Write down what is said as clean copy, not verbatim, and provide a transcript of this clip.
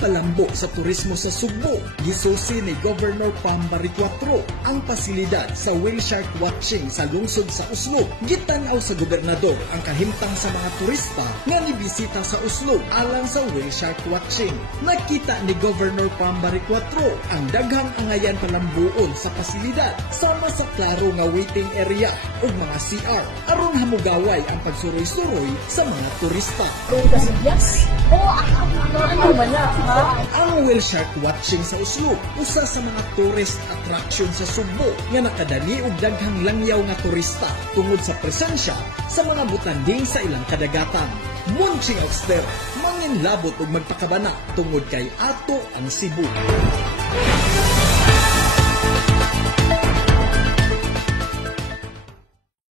palambo sa turismo sa Subo, gisusi ni Governor Pam Bariccuatro ang pasilidad sa whale shark watching sa lungsod sa Oslo. Gitanaw sa gobernador ang kahimtang sa mga turista nga nibisita sa Oslo alang sa whale shark watching. Nakita ni Governor Pam Bariccuatro ang daghang angayan palambuon sa pasilidad sama sa klaro nga waiting area ug mga CR aron hamugaway ang pagsuroy-suroy sa mga turista. Ang whale shark watching sa Oslo usa sa mga tourist attraction sa Subo nga nakadali og daghang langyaw nga turista tungod sa presensya sa mga butanding sa ilang kadagatan. Munching Oxter, manginlabot og magpakabana tungod kay ato ang Cebu.